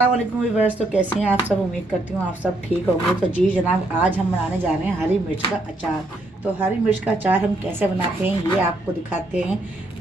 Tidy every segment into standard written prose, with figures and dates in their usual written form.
अस्सलामुअलैकुम व्यूअर्स। तो कैसे हैं आप सब? उम्मीद करती हूँ आप सब ठीक होंगे। तो जी जनाब, आज हम बनाने जा रहे हैं हरी मिर्च का अचार। तो हरी मिर्च का अचार हम कैसे बनाते हैं ये आपको दिखाते हैं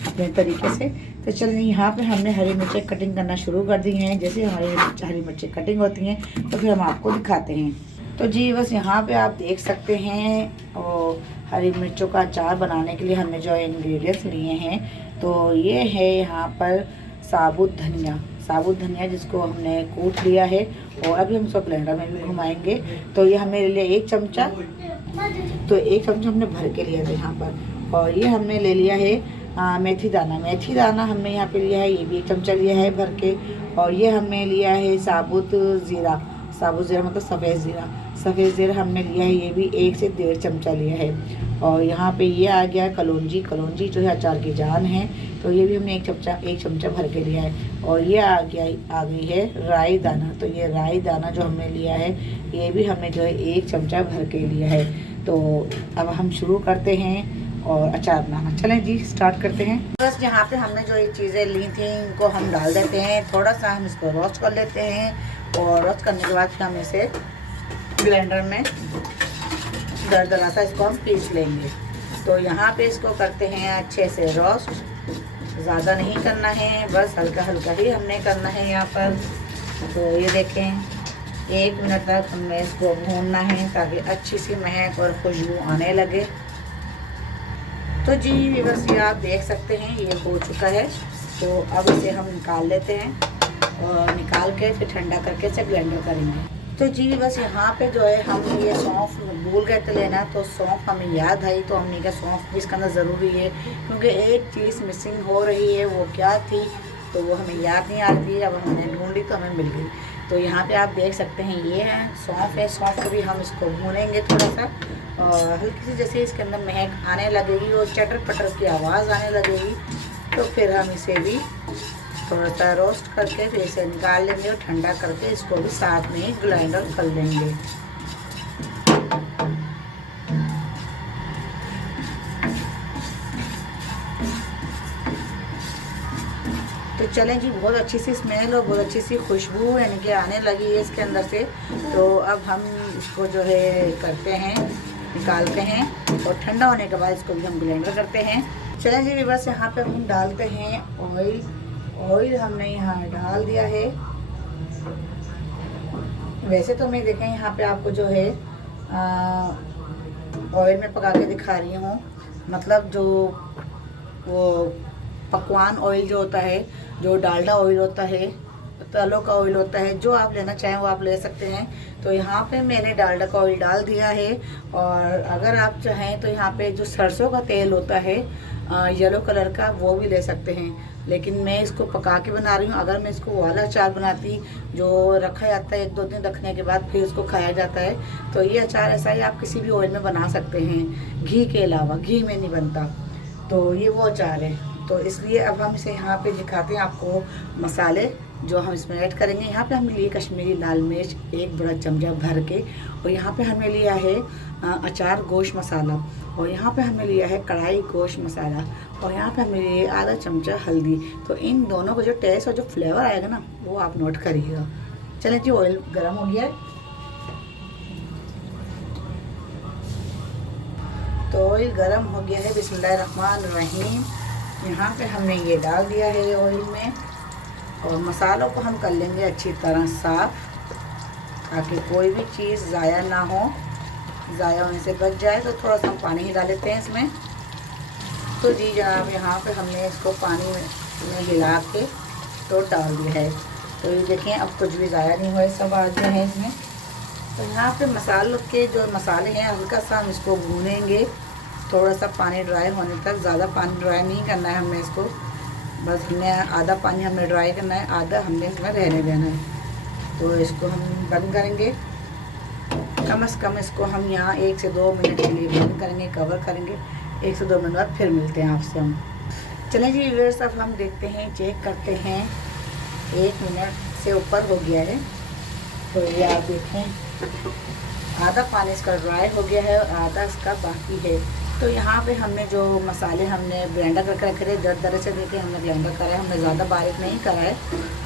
अपने तरीके से। तो चलिए, यहाँ पे हमने हरी मिर्चें कटिंग करना शुरू कर दी हैं। जैसे हमारी हरी मिर्चें कटिंग होती हैं तो फिर हम आपको दिखाते हैं। तो जी बस यहाँ पर आप देख सकते हैं, और हरी मिर्चों का अचार बनाने के लिए हमने जो इंग्रेडिएंट्स लिए हैं, तो ये है यहाँ पर साबुत धनिया जिसको हमने कूट लिया है, और अभी हम इसको ब्लेंडर में भी घुमाएंगे। तो ये हमें ले लिया 1 चमचा, तो 1 चमचा हमने भर के लिया था यहाँ पर। और ये हमने ले लिया है मेथी दाना हमने यहाँ पे लिया है, ये भी 1 चमचा लिया है भर के। और ये हमने लिया है साबुत ज़ीरा मतलब सफ़ेद ज़ीरा हमने लिया है, ये भी 1 से 1.5 चमचा लिया है। और यहाँ पे ये आ गया कलौंजी जो है अचार की जान है, तो ये भी हमने 1 चमचा भर के लिया है। और ये आ गई है राई दाना, तो ये राई दाना जो हमने लिया है ये भी हमने जो है 1 चमचा भर के लिया है। तो अब हम शुरू करते हैं और अचार बनाना। चलें जी, स्टार्ट करते हैं। बस यहाँ पे हमने जो ये चीज़ें ली थी इनको हम डाल देते हैं, थोड़ा सा हम इसको रोस्ट कर लेते हैं। और रोस्ट करने के बाद फिर हम इसे ब्लेंडर में दरदरा सा इसको हम पीस लेंगे। तो यहाँ पे इसको करते हैं अच्छे से रोस्ट, ज़्यादा नहीं करना है, बस हल्का हल्का ही हमने करना है यहाँ पर। तो ये देखें 1 मिनट तक हमने इसको भूनना है ताकि अच्छी सी महक और खुशबू आने लगे। तो जी बस ये आप देख सकते हैं ये हो चुका है। तो अब इसे हम निकाल लेते हैं, और निकाल के फिर ठंडा करके इसे ब्लेंडर करेंगे। तो जी बस यहाँ पे जो है हम ये सौंफ भूल गए थे लेना, तो सौंफ हमें याद आई, तो हमने कहा सौंफ भी इसके अंदर ज़रूरी है, क्योंकि एक चीज़ मिसिंग हो रही है। वो क्या थी तो वो हमें याद नहीं आ रही थी, अब हमने ढूंढी तो हमें मिल गई। तो यहाँ पे आप देख सकते हैं ये है सौंफ को भी हम इसको भूनेंगे थोड़ा सा, और हल्की सी जैसे इसके अंदर महक आने लगेगी और चटर पटर की आवाज़ आने लगेगी, तो फिर हम इसे भी थोड़ा सा रोस्ट करके फिर इसे निकाल लेंगे, और ठंडा करके इसको भी साथ में ही ग्राइंडर कर लेंगे। तो चलें जी, बहुत अच्छी सी स्मेल और बहुत अच्छी सी खुशबू यानी कि आने लगी है इसके अंदर से। तो अब हम इसको जो है करते हैं, निकालते हैं, और ठंडा होने के बाद इसको भी हम ब्लेंडर करते हैं। चलें जी बस यहाँ पे हम डालते हैं ऑयल हमने यहाँ डाल दिया है। वैसे तो मैं देखें यहाँ पे आपको जो है ऑयल में पका के दिखा रही हूँ, मतलब जो वो पकवान ऑयल जो होता है, जो डालडा ऑयल होता है, तलों का ऑयल होता है, जो आप लेना चाहें वो आप ले सकते हैं। तो यहाँ पे मैंने डालडा का ऑयल डाल दिया है। और अगर आप चाहें तो यहाँ पे जो सरसों का तेल होता है येलो कलर का, वो भी ले सकते हैं, लेकिन मैं इसको पका के बना रही हूँ। अगर मैं इसको वाला अचार बनाती जो रखा जाता है 1-2 दिन रखने के बाद फिर उसको खाया जाता है, तो ये अचार ऐसा ही आप किसी भी ऑयल में बना सकते हैं, घी के अलावा। घी में नहीं बनता, तो ये वो अचार है। तो इसलिए अब हम इसे यहाँ पे दिखाते हैं आपको मसाले जो हम इसमें ऐड करेंगे। यहाँ पे हमने लिए कश्मीरी लाल मिर्च 1 बड़ा चमचा भर के, और यहाँ पे हमने लिया है अचार गोश्त मसाला, और यहाँ पे हमने लिया है कढ़ाई गोश्त मसाला, और यहाँ पे हमने लिया आधा चमचा हल्दी। तो इन दोनों का जो टेस्ट और जो फ्लेवर आएगा ना, वो आप नोट करिएगा। चलें जी, ऑयल गर्म हो गया है, तो ऑयल गर्म हो गया है। बिस्मिल्लाहिर्रहमानिर्रहीम। यहाँ पे हमने ये डाल दिया है ऑयल में, और मसालों को हम कर लेंगे अच्छी तरह साफ़, ताकि कोई भी चीज़ ज़ाया ना हो, ज़ाया होने से बच जाए। तो थोड़ा सा हम पानी ही डाल लेते हैं इसमें। तो जी जनाब, यहाँ पे हमने इसको पानी में हिला के तो डाल दिया है। तो ये देखें अब कुछ भी ज़ाया नहीं हुआ, सब आ गया है इसमें। तो यहाँ पे मसालों के जो मसाले हैं हल्का सा हम इसको भूनेंगे, थोड़ा सा पानी ड्राई होने तक। ज़्यादा पानी ड्राई नहीं करना है हमने इसको, बस हमने आधा पानी हमने ड्राई करना है, आधा हमने इसमें रहने देना है। तो इसको हम बंद करेंगे, कम से कम इसको हम यहाँ 1 से 2 मिनट के लिए बंद करेंगे, कवर करेंगे। 1 से 2 मिनट बाद फिर मिलते हैं आपसे हम। चलें जी व्यूअर्स, अब हम देखते हैं, चेक करते हैं। 1 मिनट से ऊपर हो गया है, तो ये आप देखें आधा पानी इसका ड्राई हो गया है और आधा इसका बाकी है। तो यहाँ पे हमने जो मसाले हमने ब्लेंडर करके रखे थे, दर से देके हमने ब्लेंडर करा है, हमने ज़्यादा बारीक नहीं करा है।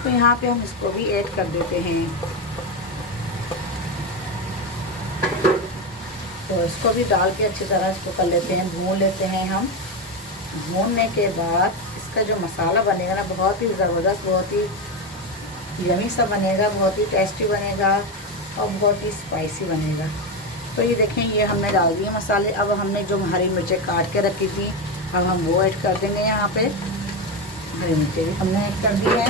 तो यहाँ पे हम इसको भी ऐड कर देते हैं। तो इसको भी डाल के अच्छी तरह इसको कर लेते हैं, भून लेते हैं हम। भूनने के बाद इसका जो मसाला बनेगा ना, बहुत ही ज़बरदस्त, बहुत ही यमी सा बनेगा, बहुत ही टेस्टी बनेगा और बहुत ही स्पाइसी बनेगा। तो ये देखें, ये हमने डाल दिए मसाले। अब हमने जो हरी मिर्चें काट के रखी थी, अब हम वो ऐड कर देंगे। यहाँ पे हरी मिर्चें भी हमने ऐड कर दी है।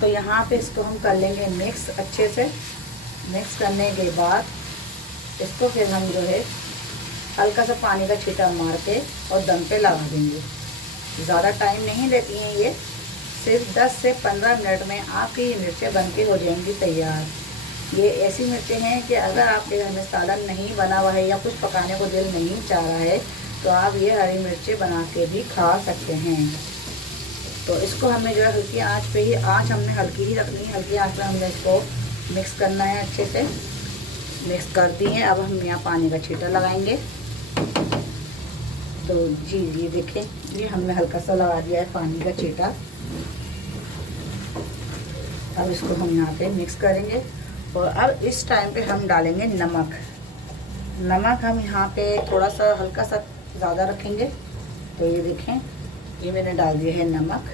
तो यहाँ पे इसको हम कर लेंगे मिक्स अच्छे से। मिक्स करने के बाद इसको फिर हम जो है हल्का सा पानी का छींटा मार के और दम पे लगा देंगे। ज़्यादा टाइम नहीं लेती हैं ये, सिर्फ 10 से 15 मिनट में आपकी ये मिर्चें बन के हो जाएंगी तैयार। ये ऐसी मिर्चें हैं कि अगर आपके घर में सालन नहीं बना हुआ है या कुछ पकाने को दिल नहीं चाह रहा है तो आप ये हरी मिर्चें बना के भी खा सकते हैं। तो इसको हमने जो है हल्की आंच पे ही, आंच हमने हल्की ही रखनी है, हल्की आंच पे हमने इसको मिक्स करना है। अच्छे से मिक्स कर दी है। अब हम यहाँ पानी का छींटा लगाएंगे। तो जी ये देखें, ये हमने हल्का सा लगा दिया है पानी का छींटा। अब इसको हम यहाँ पे मिक्स करेंगे और अब इस टाइम पे हम डालेंगे नमक। नमक हम यहाँ पे थोड़ा सा हल्का सा ज़्यादा रखेंगे। तो ये देखें, ये मैंने डाल दिया है नमक।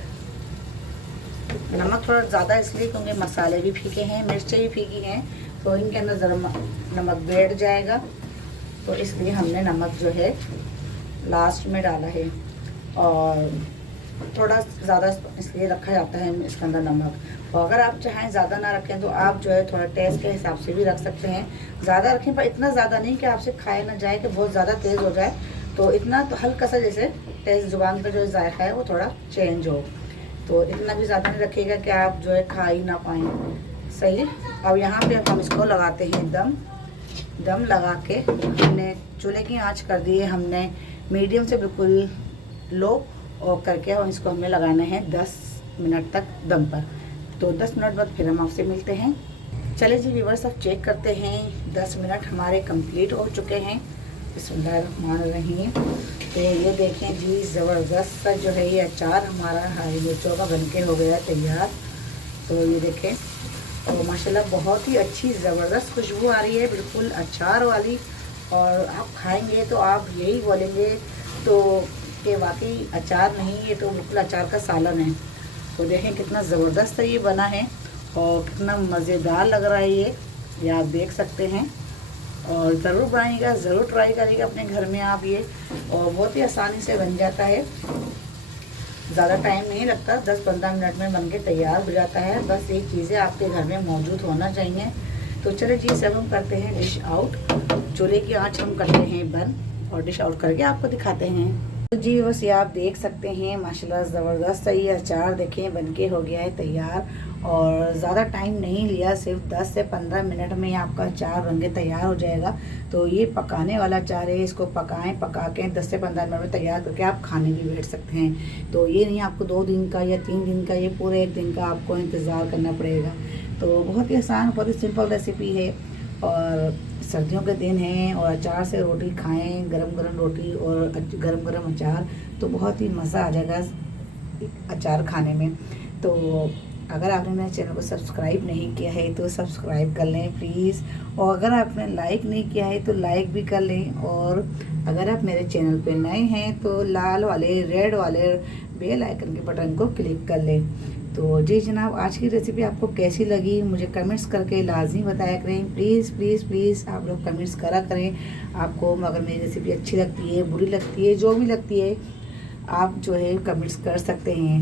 नमक थोड़ा ज़्यादा इसलिए क्योंकि मसाले भी फीके हैं, मिर्चें भी फीकी हैं, तो इनके अंदर ज़रा नमक बैठ जाएगा। तो इसलिए हमने नमक जो है लास्ट में डाला है और थोड़ा ज़्यादा इसलिए रखा जाता है इसके अंदर नमक। और अगर आप चाहें ज़्यादा ना रखें तो आप जो है थोड़ा टेस्ट के हिसाब से भी रख सकते हैं। ज़्यादा रखें पर इतना ज़्यादा नहीं कि आपसे खाया ना जाए कि बहुत ज़्यादा तेज़ हो जाए। तो इतना तो हल्का सा, जैसे टेस्ट ज़ुबान का जो जायका है वो थोड़ा चेंज हो। तो इतना भी ज़्यादा नहीं रखिएगा कि आप जो है खा ही ना पाएँ। सही। अब यहाँ पे हम इसको लगाते हैं दम लगा के हमने चूल्हे की आँच कर दी है, हमने मीडियम से बिल्कुल लो और करके और इसको हमें लगाना है 10 मिनट तक दम पर। तो 10 मिनट बाद फिर हम आपसे मिलते हैं। चलिए जी व्यूअर्स, अब चेक करते हैं। 10 मिनट हमारे कंप्लीट हो चुके हैं। बिस्मिल्लाहिर्रहमानिर्रहीम। तो ये देखें जी, ज़बरदस्त सा जो है ये अचार हमारा हरी मिर्चों का बनके हो गया तैयार। तो ये देखें, और माशाल्लाह बहुत ही अच्छी ज़बरदस्त खुशबू आ रही है, बिल्कुल अचार वाली। और आप खाएंगे तो आप यही बोलेंगे तो कि वाकई अचार नहीं, ये तो बिल्कुल अचार का सालन है। तो देखें कितना ज़बरदस्त ये बना है और कितना मज़ेदार लग रहा है ये आप देख सकते हैं। और ज़रूर बनाइएगा, ज़रूर ट्राई करिएगा अपने घर में आप ये, और बहुत ही आसानी से बन जाता है। ज़्यादा टाइम नहीं लगता, 10-15 मिनट में बन के तैयार हो जाता है। बस ये चीज़ें आपके घर में मौजूद होना चाहिए। तो चलो जी, सब हम करते हैं डिश आउट। चूल्हे की आंच हम करते हैं बंद और डिश आउट करके आपको दिखाते हैं। तो जी बस ये आप देख सकते हैं, माशाल्लाह ज़बरदस्त ये अचार देखें बनके हो गया है तैयार। और ज़्यादा टाइम नहीं लिया, सिर्फ 10 से 15 मिनट में आपका अचार बन के तैयार हो जाएगा। तो ये पकाने वाला अचार है, इसको पका के 10 से 15 मिनट में तैयार करके आप खाने भी बैठ सकते हैं। तो ये नहीं आपको 2 दिन का या 3 दिन का, ये पूरे 1 दिन का आपको इंतज़ार करना पड़ेगा। तो बहुत ही आसान, बहुत ही सिंपल रेसिपी है। और सर्दियों के दिन हैं और अचार से रोटी खाएं, गरम गरम रोटी और गरम गरम अचार, तो बहुत ही मज़ा आ जाएगा अचार खाने में। तो अगर आपने मेरे चैनल को सब्सक्राइब नहीं किया है तो सब्सक्राइब कर लें प्लीज़। और अगर आपने लाइक नहीं किया है तो लाइक भी कर लें। और अगर आप मेरे चैनल पे नए हैं तो लाल वाले रेड वाले बेल आइकन के बटन को क्लिक कर लें। तो जी जनाब, आज की रेसिपी आपको कैसी लगी मुझे कमेंट्स करके लाजमी बताया करें। प्लीज़ प्लीज़ प्लीज़ आप लोग कमेंट्स करा करें। आपको अगर मेरी रेसिपी अच्छी लगती है, बुरी लगती है, जो भी लगती है, आप जो है कमेंट्स कर सकते हैं।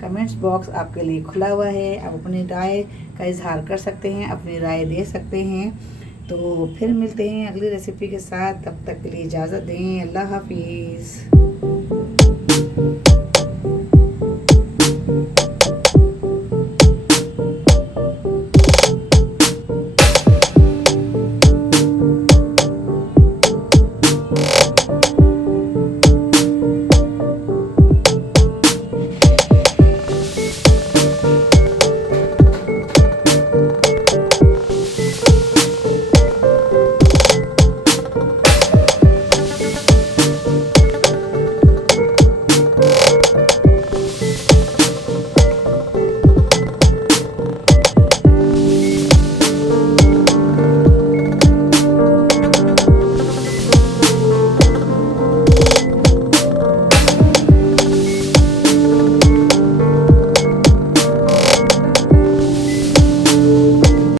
कमेंट्स बॉक्स आपके लिए खुला हुआ है, आप अपनी राय का इजहार कर सकते हैं, अपनी राय दे सकते हैं। तो फिर मिलते हैं अगली रेसिपी के साथ, तब तक के लिए इजाज़त दें। अल्लाह हाफिज़।